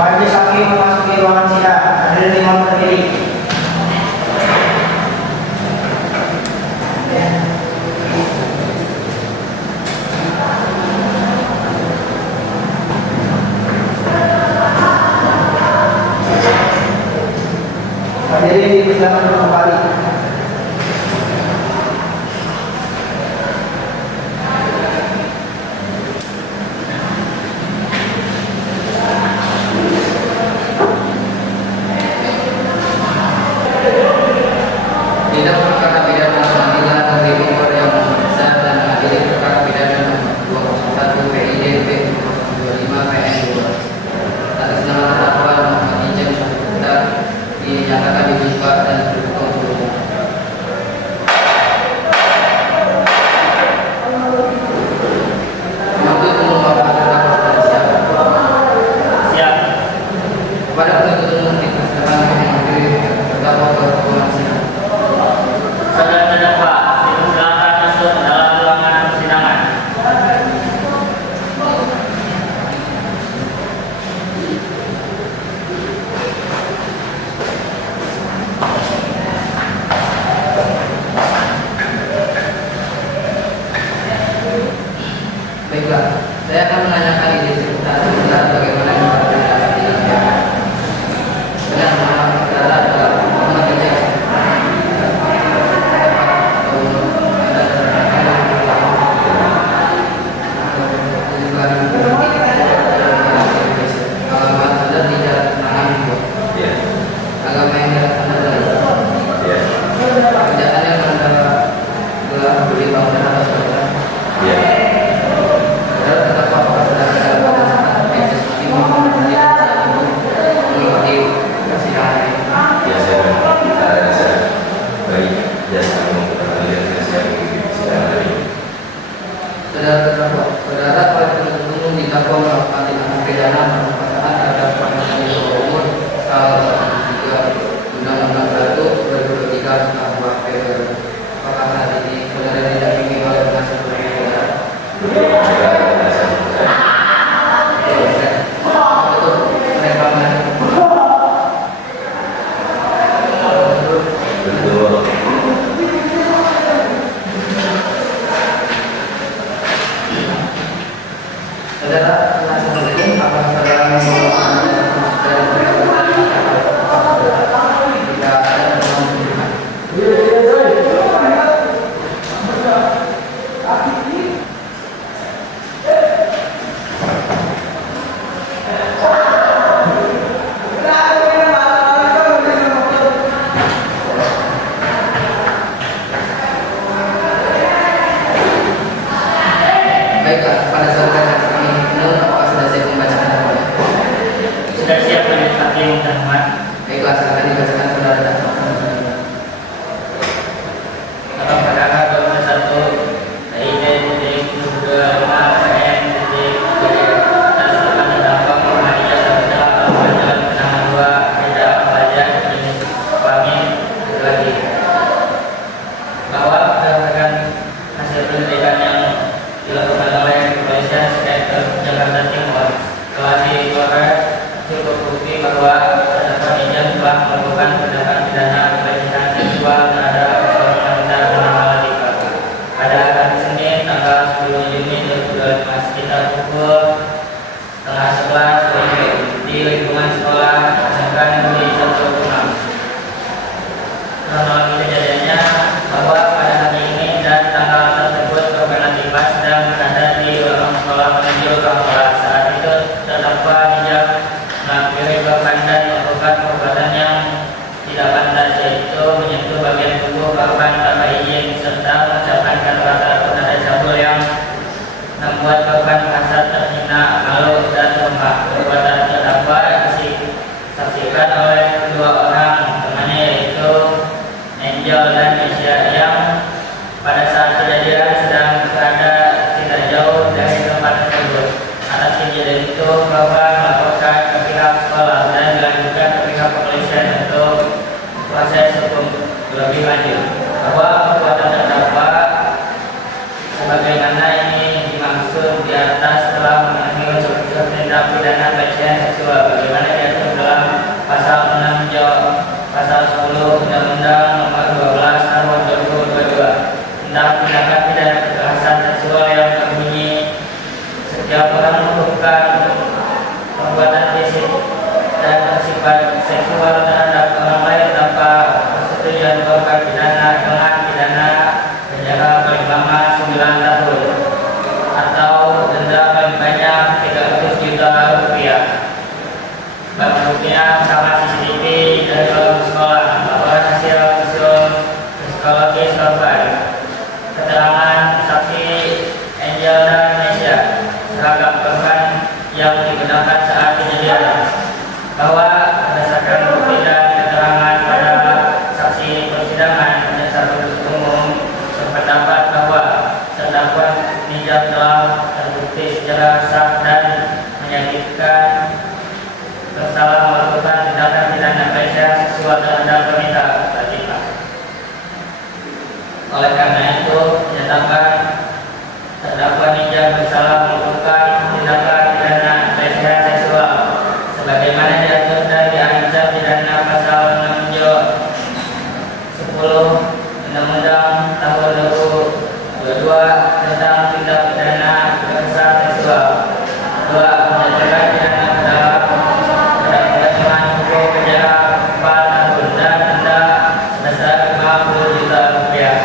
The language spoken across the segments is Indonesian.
Majelis Hakim memasuki ruangan sidang. Hadirin dimohon berdiri. Hadirin dipersilakan untuk kembali. Tidak perkara pidana pengadilan negeri Bogor yang besar dan mengadili perkara pidana nomor 201 PID P25 PN2 atas nama terdakwa Muhammad Ijen Syahputra dinyatakan dibuka dan terbuka untuk umum. Penuntut umum apakah terdakwa sudah siap? Siap. Kepada penuntut umum dipersilakan untuk menghadiri terdakwa ke ruangan sidang. Saudara terdakwa dipersilakan masuk dalam ruangan persidangan. Baiklah, saya akan menanyakan identitas saudara bagaimana yang berbeda di dalam. Benar, nama saudara adalah Muhammad Ijen. Alamat Anda di Jalan Kenangan Bogor. Agama yang Anda adalah Islam. Kerjaan yang Anda gelar beli bangunan apa saudara? Saudara terdakwa apakah saudara dalam keadaan sehat, eksekutif maupun pendidikan saat itu mengikuti persidangan ini? Saudara terdakwa, saudara oleh penuntut umum didakwa melakukan tindakan pidana pemerkosaan terhadap wanita di bawah umur pasal 3 Undang-Undang 1 2023 tentang KUHP. Apakah saat ini saudara didampingi oleh penasihat hukum saudara? Saudara penasihat hukum, apakah saudara membawa penasihat hukum dari pendapatan saudara? Jika ada mohon tunjukkan. Baiklah, pada saudara saksi umum, apakah sudah siap membacakan dakwaan? Sudah siap majelis hakim dan hormat. Baiklah, silakan dibacakan saudara dakwaan. Dalam perkara 21 PID titik 25 PN titik atas nama terdakwa Muhammad Ijen Syahputra alamat Jalan Kenangan 2 Beda Pelajar jenis kelamin laki-laki, bahwa berdasarkan hasil penyelidikan yang dilakukan oleh kepolisian sektor Jakarta Timur telah dikeluarkan cukup bukti bahwa terdakwa Ijen telah melakukan tindakan pidana pelecehan seksual terhadap seorang wanita bernama Latifah pada hari Senin tanggal 10 Juni 2025 sekitar pukul 10:30 sore di lingkungan sekolah SMK Negeri 1 Kronologi kejadiannya bahwa pada hari ini dan tanggal tersebut korban Latifah sedang berada di lorong sekolah menuju ruang kelas. Saat itu terdakwa Ijen menghampiri korban dan melakukan perbuatan yang tidak pantas, yaitu menyentuh bagian tubuh korban tanpa izin serta mengucapkan kata-kata bernada cabul yang membuat korban merasa terhina, malu dan lemah. Perbuatan terdakwa disaksikan oleh kedua orang temannya, yaitu Angel dan Isya, yang pada saat kejadian sedang berada tidak jauh dari tempat tersebut. Atas kejadian itu korban melaporkan ke pihak sekolah dan dilanjutkan ke pihak kepolisian untuk proses hukum lebih lanjut. Bahwa perbuatan terdakwa sebagaimana ini dimaksud di atas telah memenuhi unsur tindak pidana pelecehan seksual. Bagaimana Undang-Undang Nomor 12 Tahun 2022 tentang tindakan pidana kekerasan seksual yang berbunyi setiap orang melakukan perbuatan fisik dan bersifat seksual terhadap orang lain tanpa persetujuan korban pidana dengan pidana penjara paling lama 9 tahun atau denda paling banyak 300 juta rupiah. Barang buktinya bersama CCTV dari dalam sekolah, laporan hasil visum psikologis korban, keterangan saksi Angel dan Nesya, seragam korban yang digunakan saat kejadian, bahwa berdasarkan bukti dan keterangan pada saksi persidangan, jaksa penuntut umum berpendapat bahwa terdakwa Nizam telah terbukti secara sah dan menyakitkan bersalah melakukan tindakan pidana pelecehan seksual terhadap wanita balita. Oleh karena itu, menyatakan terdakwa Nizam bersalah melakukan tindakan pidana pelecehan seksual sebagaimana diatur dan diancam pidana pasal 6 10 Undang-Undang Tahun 2022 tentang tindak pidana kekerasan seksual. 2. Menjatuhkan pidana dengan hukum penjara 4 tahun dan denda sebesar 50 juta rupiah.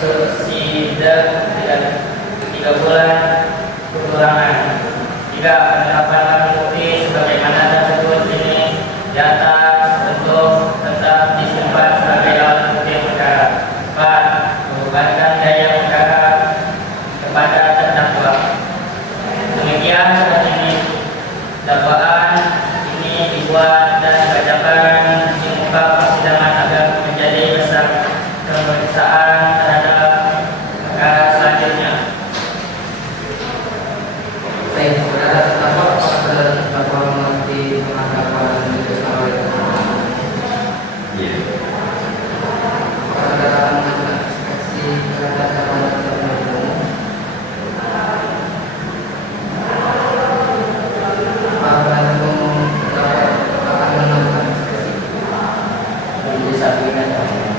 Subsidi 3 bulan kekurangan. 3. Penerapan bukti sebagaimana tersebut ini di atas bentuk tetap disimpan sebagai alat bukti perkara. 4. Membebankan daya perkara kepada terdakwa. Demikian surat ini dakwaan ini dibuat dan dibacakan di muka persidangan agar menjadi dasar pemeriksaan terhadap perkara selanjutnya. Baik, saudara terdakwa, apakah saudara terdakwa mengerti penangkapan dan dijelaskan oleh terdakwa? Iya. Apakah saudara mengajukan inspeksi terhadap dakwaan jaksa penuntut umum? Apakah penuntut umum akan melakukan inspeksi? Jadi saat ini kan pengen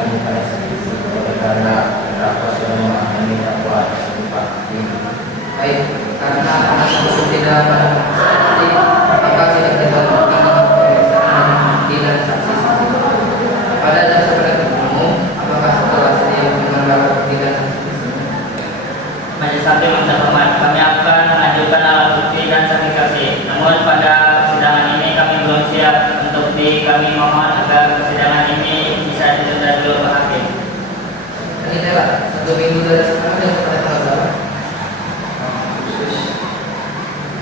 membuka eksekusi karena terdakwa sudah memahami dakwaan serupa ini. Baik, karena alasan tidak pada inspeksi, maka tidak dilakukan pemeriksaan bukti dan saksi-saksi. Pada jaksa penuntut umum, apakah setelah siap menanggapi bukti dan saksi-saksi? Majelis Hakim yang terhormat, kami akan mengajukan alat bukti dan saksi-saksi. Namun pada persidangan ini kami belum siap. Untuk kami mohon agar persidangan ini bisa ditunda dulu Pak Hakim. Ini adalah 1 minggu dari sekarang dan pada tanggal berapa?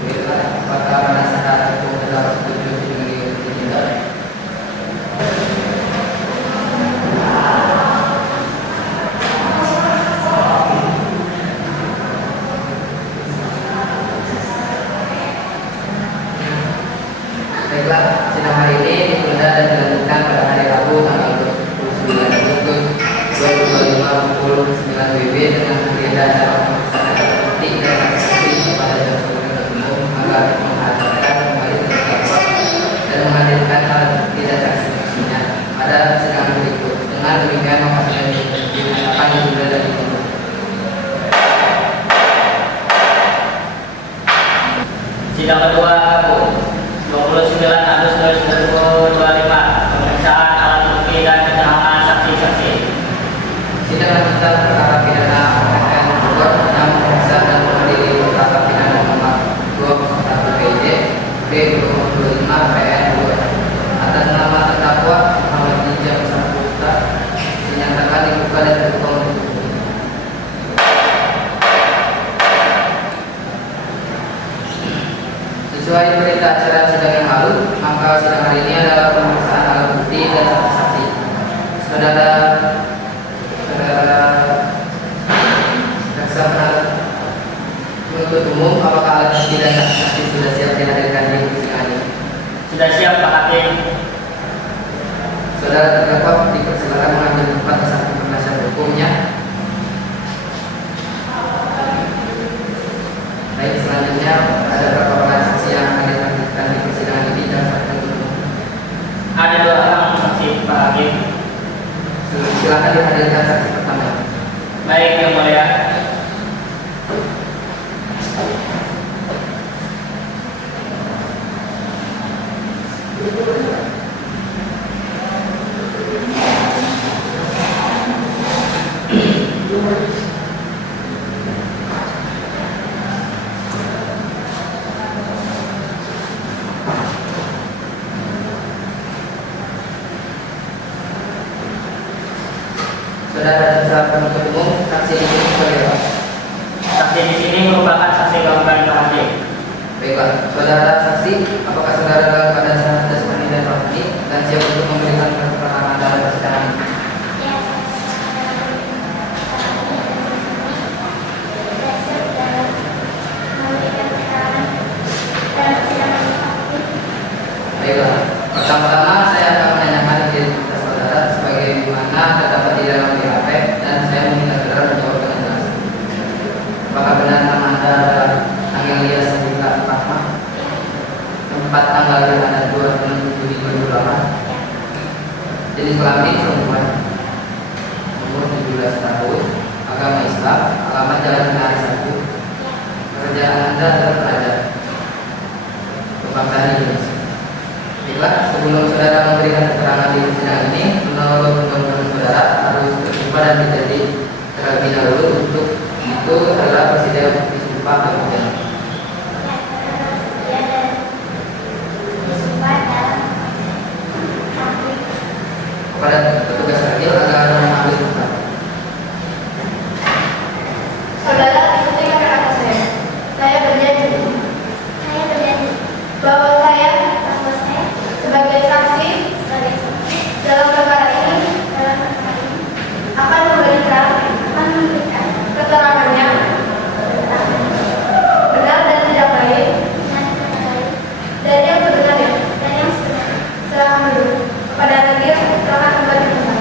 Baiklah, apakah penasehat hukum terdapat setuju dengan ditindak? Baiklah, sidang hari ini ditunda dan dilanjutkan pada hari Rabu tanggal 29 Agustus 2025 pukul 9 WIB dengan agenda acara pemeriksaan bukti dan saksi kepada jaksa penuntut umum agar menghadirkan kembali terdakwa dan menghadirkan alat bukti dan saksi-saksinya pada persidangan berikut. Dengan demikian maka sidang dinyatakan ditunda dan ditunda. Sidang kedua Rabu 29 Agustus 2025, pemeriksaan alat bukti dan keterangan saksi-saksi. Sidang lanjutan perkara pidana PN Bogor yang memeriksa dan mengadili perkara pidana nomor 201 PID B2025 PN Bogor atas nama terdakwa Muhammad Nizam Saputra dinyatakan dibuka dan terbuka untuk umum. Sesuai perintah acara sidang yang lalu, maka sidang hari ini adalah pemeriksaan alat bukti dan saksi-saksi. Saudara jaksa penuntut umum, apakah alat bukti dan saksi-saksi sudah siap dihadirkan di persidangan ini? Sudah siap Pak Hakim. Saudara terdakwa dipersilakan mengambil tempat di samping penasihat hukumnya. Baik, selanjutnya ada berapa orang saksi yang akan dihadirkan di persidangan ini dan Ada 2 orang Pak Hakim. Silakan dihadirkan saksi pertama. Baik, Yang Mulia. Saudara dan saudara penuntut umum, saksi di sini sebagai apa? Saksi di sini merupakan saksi korban Pak Hakim. Baiklah, saudara saksi, apakah saudara dalam keadaan sehat jasmani dan rohani dan siap untuk memberikan keterangan dalam persidangan ini? Baiklah, pertama-tama saya akan menanyakan identitas saudara sebagaimana terdapat di dalam BAP dan saya meminta saudara menjawab dengan jelas. Apakah benar nama Anda adalah Angelia Sandika Rahma? Tempat tanggal yang ada 2 bulan 7 2008. Jenis kelamin perempuan, umur 17 tahun, agama Islam, alamat Jalan Menari 1. Pekerjaan Anda adalah pelajar, kebangsaan Indonesia. Baiklah, sebelum saudara memberikan keterangan di persidangan ini, menurut undang-undang saudara harus bersumpah dan dijanji terlebih dahulu. Untuk itu saudara bersedia untuk disumpah dan berjanji. Kepada petugas kecil agar mengambil sumpah. Saudara, ikuti kata-kata saya. Saya berjanji bahwa saya sebagai saksi dalam perkara ini akan memberikan keterangannya benar dan tidak baik dan yang sebenarnya. Silakan duduk. Kepada Nadir, silakan kembali ke tempat.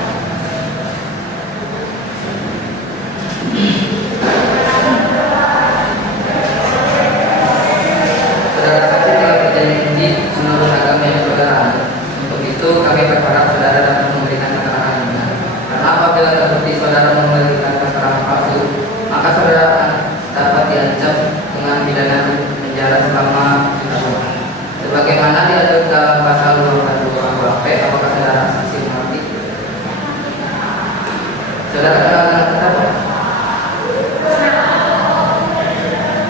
Saudara saksi telah berjanji menurut agama yang saudara anut. Untuk itu kami berharap saudara dapat memberikan keterangan yang benar. Karena apabila terbukti saudara memberikan keterangan palsu, maka saudara dapat diancam dengan pidana penjara selama 1 tahun. Sebagaimana diatur dalam pasal 22 KUHP, apakah saudara saksi mengerti? Saudara kenal dengan terdakwa?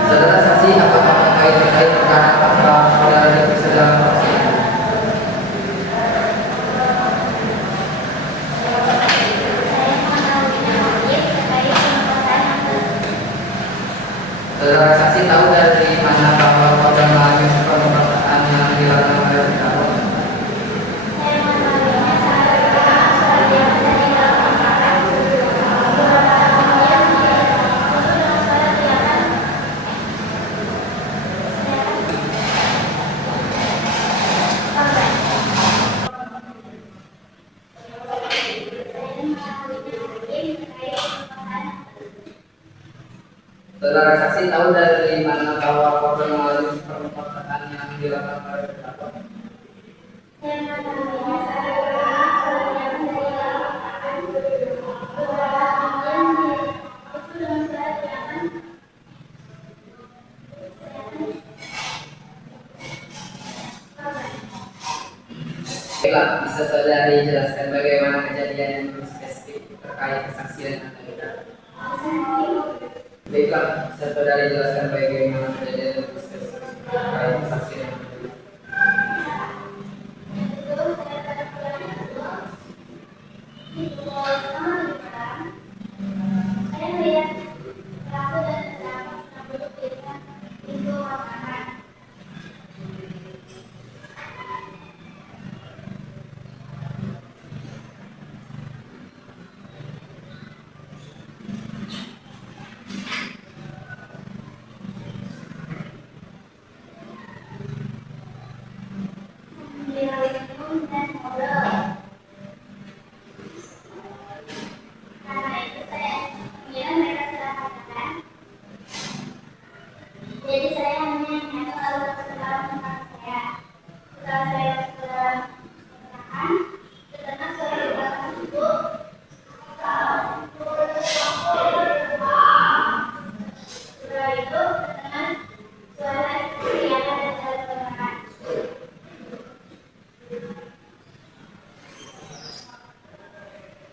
Saudara saksi apakah terkait perkara apa saudara diperiksa dalam persidangan? Saudara saksi tahu dari mana bahwa korban mengalami pemerkosaan yang dilakukan oleh terdakwa? Saudara saksi tahu dari mana bahwa korban mengalami pemerkosaan yang dilakukan oleh terdakwa? Baiklah, bisa saudara jelaskan bagaimana kejadian yang lebih spesifik terkait kesaksian Anda? Baiklah, bisa saudara jelaskan bagaimana kejadian yang lebih spesifik terkait kesaksian Anda?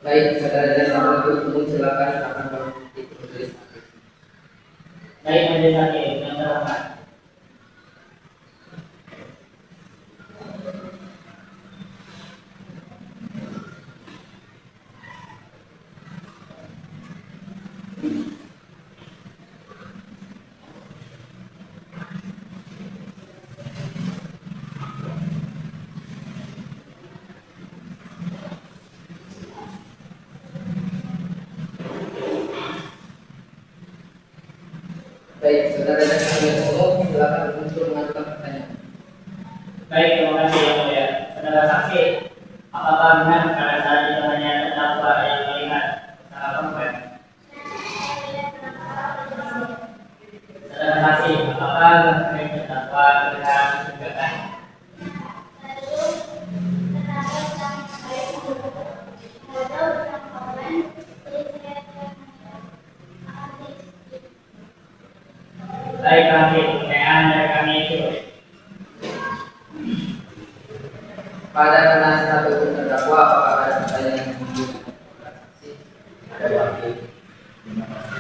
Baik, saudara dan penuntut umum silakan akan ditulis. Baik, majelis hakim yang terhormat. Baik, saudara dan penuntut umum silakan untuk mengajukan pertanyaan. Baik, terima kasih yang mulia. Saudara saksi, apakah benar pada saat itu hanya terdakwa yang melihat perempuan? Saudara saksi, apakah benar terdakwa melihat gugatan? Baik, hakim, pertanyaan dari kami itu. Pada penasihat hukum terdakwa, apakah ada pertanyaan yang menunjukkan saksi? Ada wakil. Terima kasih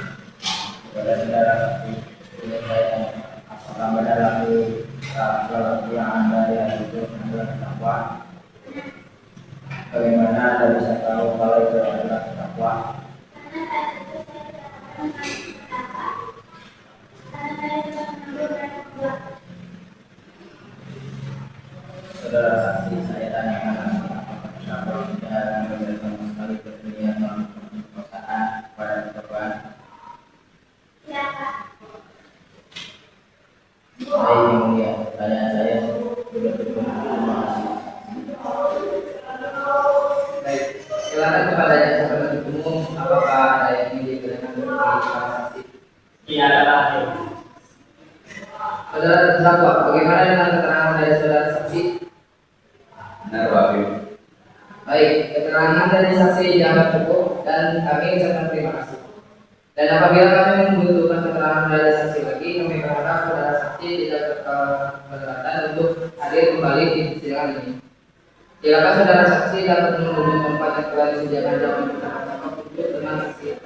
kepada saudara saksi. Ini saya tanya, apakah benar laki yang Anda lihat itu adalah terdakwa? Bagaimana Anda bisa tahu kalau itu adalah terdakwa? Saudara saksi, saya tanyakan apakah terdakwa tidak memberikan sama sekali kepentingan melakukan pemerkosaan kepada korban? Baik, yang mulia, pertanyaan saya sudah cukup. Terima kasih. Baik, silakan kepada jaksa penuntut umum, apakah ada yang ingin diberikan untuk saksi? Tidak ada hakim. Saudara terdakwa, bagaimana dengan keterangan dari saudara saksi? Benar, wakil. Baik, keterangan dari saksi dianggap cukup dan kami ucapkan terima kasih. Dan apabila kami membutuhkan keterangan dari saksi lagi, kami berharap saudara saksi tidak keberatan untuk hadir kembali di persidangan ini. Silakan saudara saksi dapat menghubungi tempat yang telah disediakan dalam untuk dengan saksi.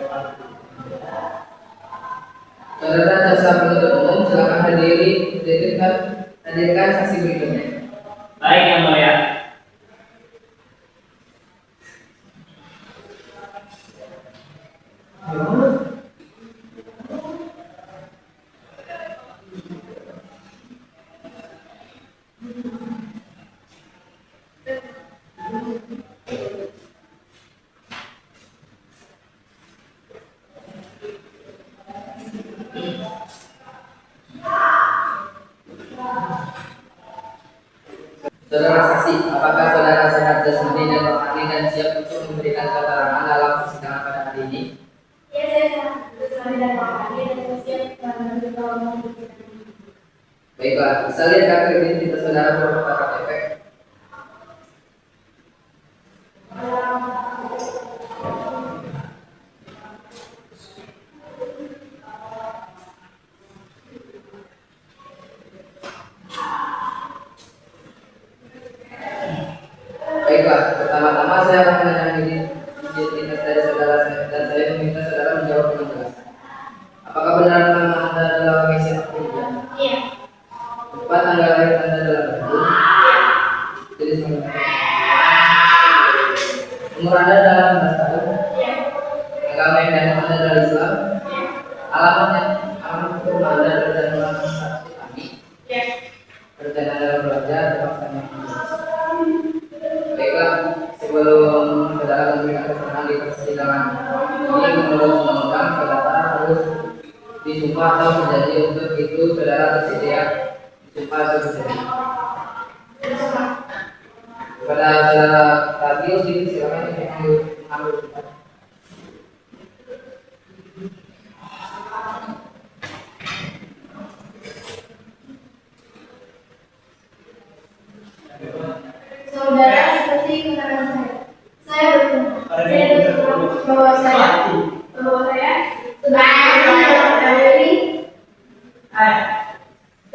Saudara jaksa penuntut umum silakan hadirkan saksi berikutnya. Baik, yang mulia. Saudara saksi, apakah saudara sehat jasmani dan rohani dan siap untuk memberikan keterangan dalam persidangan pada hari ini? Ya, saya sangat bersemangat dan rohani dan siap menerima. Baiklah, bisa lihat kartu identitas saudara berupa KTP. Baiklah, pertama-tama saya akan menanyakan identitas dari saudara dan saya meminta saudara menjawab dengan jelas. Apakah benar nama Anda adalah Mesia Aprilia? Iya. Tempat tanggal lahir Anda adalah Bandung? Jadi sebenarnya umur Anda adalah 16 tahun? Iya. Agama yang dianut Anda adalah Islam? Iya. Alamat rumah Anda adalah Jalan Satu Kami? Iya. Kerjaan Anda adalah belajar atau paksanya? Baiklah, sebelum saudara memberikan keterangan di persidangan ini menurut undang-undang, saudara harus disumpah atau berjanji. Untuk itu saudara bersedia disumpah atau berjanji? Kepada saudara Tagio, silakan mengambil sumpah. Saudara, seperti keterangan saya bersumpah bahwa saya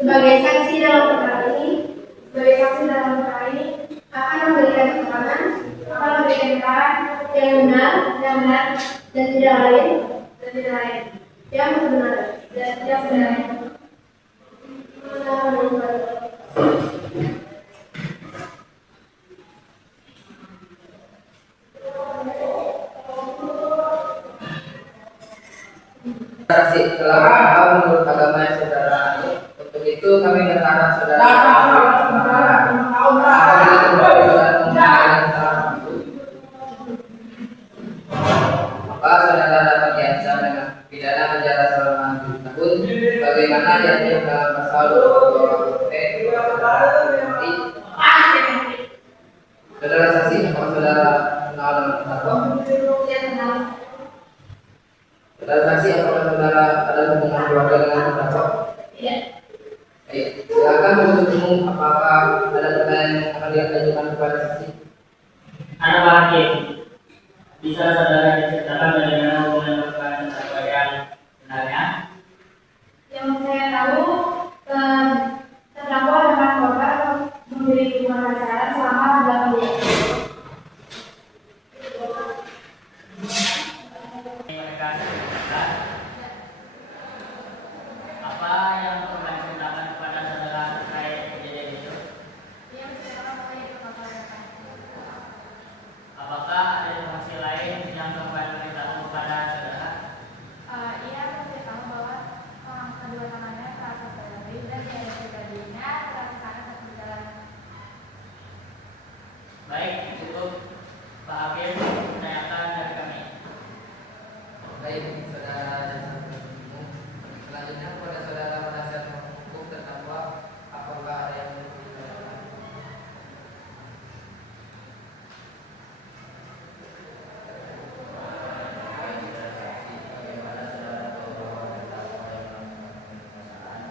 sebagai saksi dalam perkara ini akan memberikan keterangan akan memberikan keterangan yang benar, dan tidak lain, yang benar dan tidak benar. Saksi telah bersama menurut agama yang saudara anut. Untuk itu kami berharap saudara apabila kembali saudara mempunyai keterangan itu, maka saudara dapat diancam dengan pidana penjara selama 7 tahun, bagaimana diatur dalam pasal 22 KUHP. Saudara saksi, apakah saudara kenal dengan terdakwa? Saudara saksi, apakah saudara ada hubungan keluarga dengan terdakwa? Iya. Baik, silakan menuntut umum, apakah ada pertanyaan yang akan diajukan kepada saksi? Ada Pak Hakim. Bisa saudara diceritakan bagaimana hubungan keluarga terdakwa yang sebenarnya? Yang saya tahu, terdakwa dengan korban memiliki hubungan pacaran selama 8 bulan. Mereka cerita apa yang korban ceritakan kepada saudara terkait kejadian itu? Apakah ada informasi lain yang korban ceritakan kepada saudara? Ia memberitahu bahwa kedua temannya terasa terlebih dan dari pribadinya terasa sangat berjalan. Baik, cukup Pak Hakim menanyakan dari kami. Baik, saudara jaksa penuntut umum. Selanjutnya kepada saudara penasihat hukum terdakwa, apakah ada yang perlu ditanyakan? Baik, saudara saksi, bagaimana saudara tahu bahwa terdakwa yang melakukan pemerkosaan?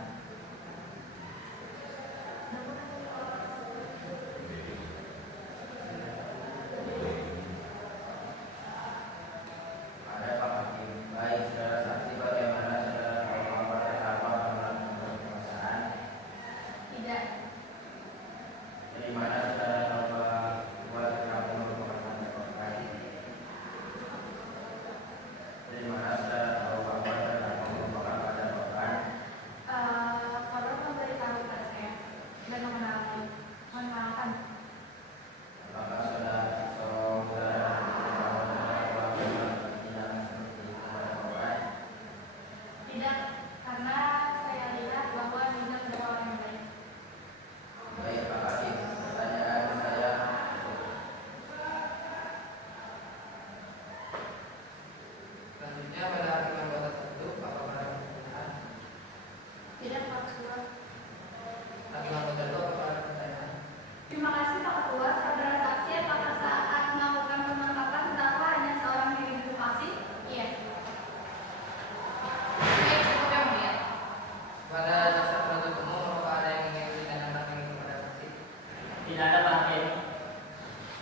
Ada Pak Hakim. Baik, saudara saksi, bagaimana saudara tahu bahwa terdakwa melakukan pemerkosaan? Tidak. Dari mana saudara tahu bahwa terdakwa merupakan korban? Dari mana saudara tahu bahwa terdakwa merupakan korban? Korban memberitahu kepada saya dan mengenalkan. Apakah saudara tahu bahwa terdakwa tidak seperti itu pada korban? Tidak, karena saya lihat bahwa Nina adalah orang yang baik. Baik, Pak Hakim. Pertanyaan saya, selanjutnya pada hakim anggota 1, apakah ada pertanyaan? Tidak, Pak Ketua. Hakim anggota 2, apakah ada pertanyaan? Terima kasih Pak Ketua. Saudara saksi, apakah saat melakukan penangkapan terdakwa hanya seorang diri di lokasi? Iya. Baik, cukup yang mulia. Pada jaksa penuntut umum, apakah ada yang ingin ditanyakan lagi kepada saksi? Tidak ada Pak Hakim.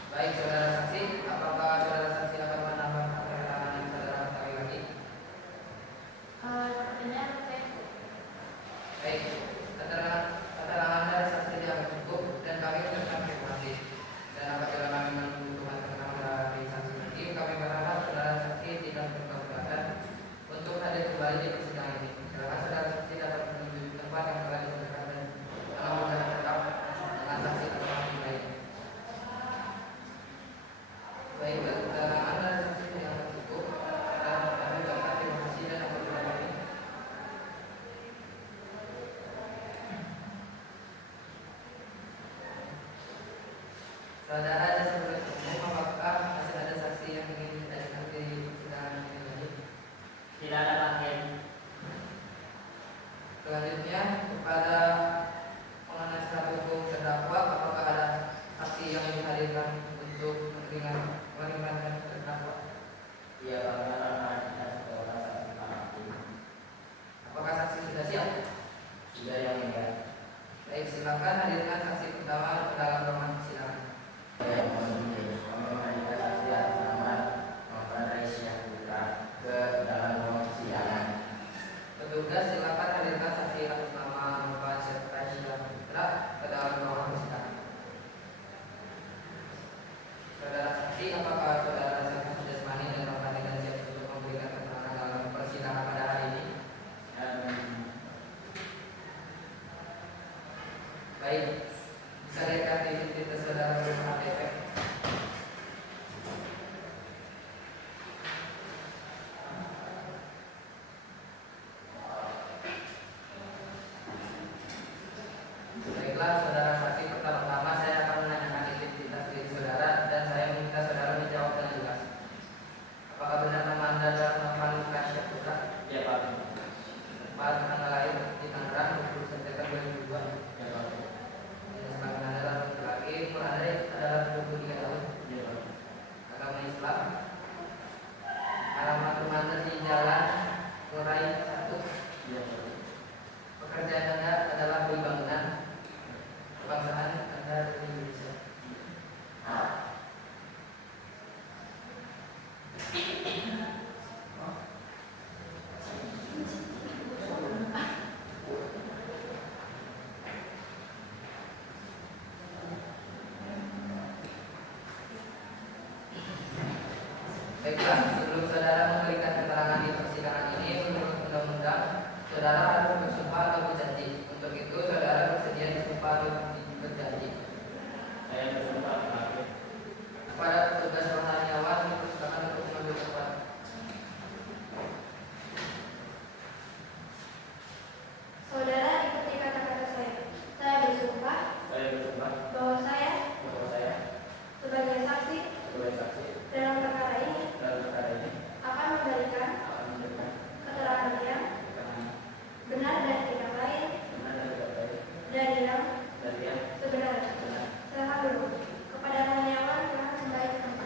Baik, saudara saksi, apakah saudara saksi akan menambah keterangan yang saudara ketahui lagi? Sepertinya saya Baik, keterangan dari saksi ini akan cukup dan kami terkonfirmasi. Dan apabila kami membutuhkan keterangan dari saksi lagi, kami berharap saudara saksi tidak berkeberatan untuk hadir kembali di persidangan ini. Silakan saudara saksi dapat menuju tempat yang telah disediakan dan dalam mudah tetap dengan saksi atau hakim lain. Baik, keterangan dari saksi ini akan cukup dan kami ucapkan terima kasih dan apabila kami saudara jaksa penuntut umum, apakah masih ada saksi yang ingin ditanyakan di persidangan ini lagi? Tidak ada Pak Hakim. Selanjutnya kepada penasihat hukum terdakwa, apakah ada saksi yang dihadirkan untuk meringankan apakah saudara Syafri Jasmani dan Rohani dan siap untuk memberikan keterangan dalam persidangan pada hari ini? Baik, bisa lihat identitas saudara bersama KTP. Baiklah, saudara saksi, pertama-tama saya akan menanyakan identitas diri saudara dan saya meminta saudara menjawab dengan jelas. Apakah benar nama Anda adalah Nofal Kasyaf Putra? Ya Pak. Tempat tanggal lahir di Tangerang 20 September 2002. Ya Pak. Jenis kelamin Anda adalah laki-laki, umur Anda adalah 23 tahun. Ya Pak. Agama Islam. Alamat rumah Anda di Jalan Murai 1. Ya Pak. Pekerjaan Anda adalah beli bangunan. Kebangsaan Anda dari Indonesia. Baiklah, sebelum saudara memberikan keterangan di persidangan ini, menurut undang-undang, saudara harus bersumpah atau berjanji. Untuk itu, saudara bersedia disumpah atau berjanji. Saya bersumpah Kepada petugas rohaniawan, dipersilakan untuk mengambil sumpah. Saudara ikuti kata-kata saya. Saya bersumpah bahwa saya sebagai saksi dalam perkara ini akan memberikan keterangan yang benar dan tidak lain dari yang sebenarnya. Selamat dulu kepada rohaniawan yang baik.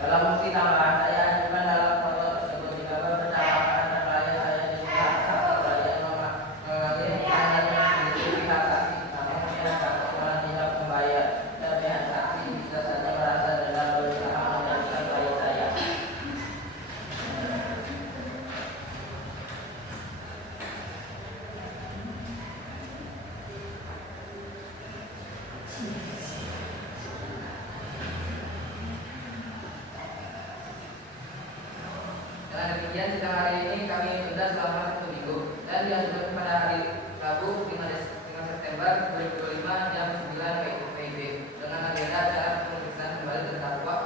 Dalam bukti tambahan saya ajukan dalam foto tersebut digambar bersama antara klien saya di pihak saksi klien mengalami memiliki pihak saksi namun pihak saksi malah tidak membayar dan pihak saksi bisa saja merasa dendam berusaha menjadikan klien saya. Dengan demikian sidang hari ini kami tunda selama 1 minggu dan diajukan pada hari Rabu 5 September 2025 jam 9 WIB dengan agenda acara pemeriksaan kembali terdakwa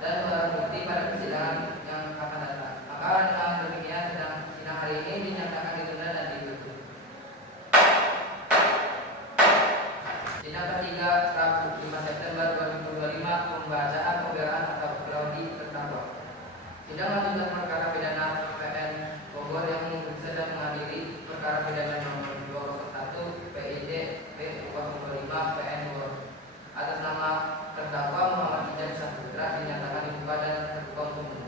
dan barang bukti pada persidangan yang akan datang. Maka dengan demikian sidang hari ini dinyatakan ditunda dan ditutup. Sidang ketiga Rabu 5 September 2025 pembacaan pembelaan atau klaudi terdakwa. Sidang lanjutan perkara pidana PN Bogor yang memeriksa dan mengadili perkara pidana nomor 201 PID P025 PN Bogor atas nama terdakwa Muhammad Ijaz Saputra dinyatakan dibuka dan terbuka untuk umum.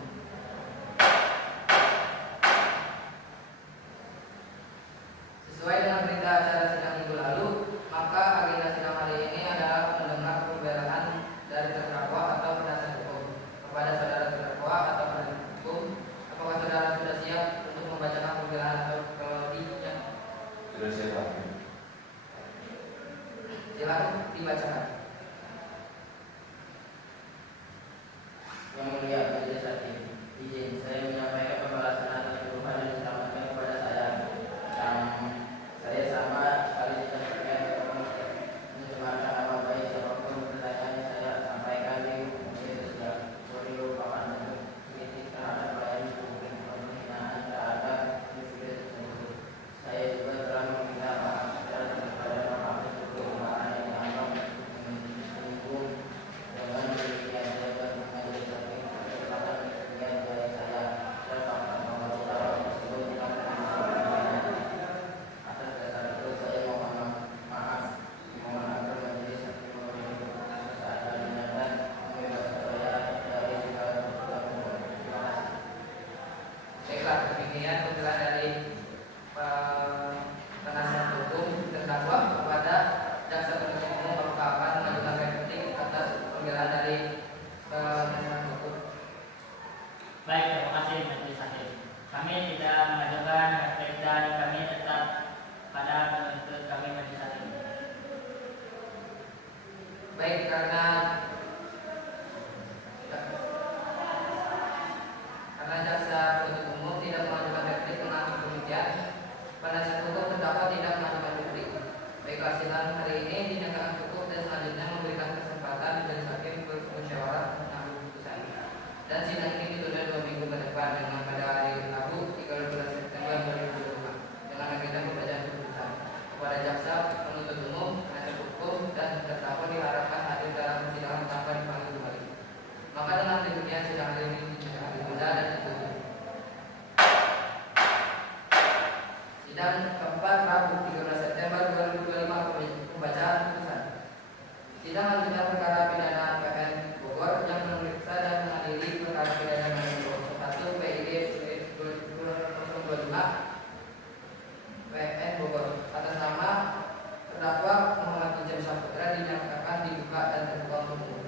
Sesuai dengan berita acara sidang minggu lalu, maka agenda sidang hari ini adalah mendengar pembelaan dari terdakwa atau penasihat hukum kepada saudara terdakwa atau penasihat hukum. Apakah saudara sudah siap untuk membacakan pembelaan atau klaudiknya? Sudah siap, Pak. Silakan dibacakan. Yang mulia majelis hakim, izin saya menyampaikan pembalasan atas tuduhan yang disampaikan kepada saya yang saya sama sekali tidak terkait mencemarkan nama baik siapapun pertanyaan yang saya sampaikan di media sosial merupakan bentuk kritik terhadap pelayan publik penghinaan terhadap individu tersebut. Saya juga telah meminta maaf secara terbuka dan maaf untuk perubahan yang dianggap menyinggung. Dengan demikian saya bermajelis hakim kesempatan kemudian dari saya serta nomor tersebut tidak menginginkan. Atas dasar itu saya mohon maaf agar majelis hakim memberi keputusan seadilnya dan membebaskan saya dari segala tuntutan hukum. Terima kasih. Baiklah, demikian pembelaan dari penasihat hukum terdakwa kepada jaksa penuntut umum apakah akan mengajukan replik atas pembelaan dari penasihat hukum. Baik, terima kasih majelis hakim. Kami tidak mengajukan replik dan kami tetap pada penuntut kami majelis hakim. Baik, karena jaksa penuntut umum tidak mengajukan replik dengan demikian penasihat hukum terdakwa tidak mengajukan replik. Baiklah, sidang hari ini dinyatakan cukup dan selanjutnya memberikan kesempatan majelis hakim bermusyawarah tentang keputusan. Dan sidang ini ditunda 2 minggu ke depan dengan pada hari Rabu 13 September 2025 dengan agenda pembacaan keputusan. Kepada jaksa penuntut umum, penasihat hukum dan terdakwa diharapkan hadir dalam persidangan tanpa dipanggil kembali. Maka dengan demikian sidang hari ini dinyatakan ditunda dan ditutup. Sidang keempat Rabu 13 September 2025 pembacaan putusan. Sidang lanjutan perkara pidana PN Bogor yang memeriksa dan mengadili perkara pidana nomor 1 PID 025 PN Bogor atas nama terdakwa Muhammad Ijaz Saputra dinyatakan dibuka dan terbuka untuk umum.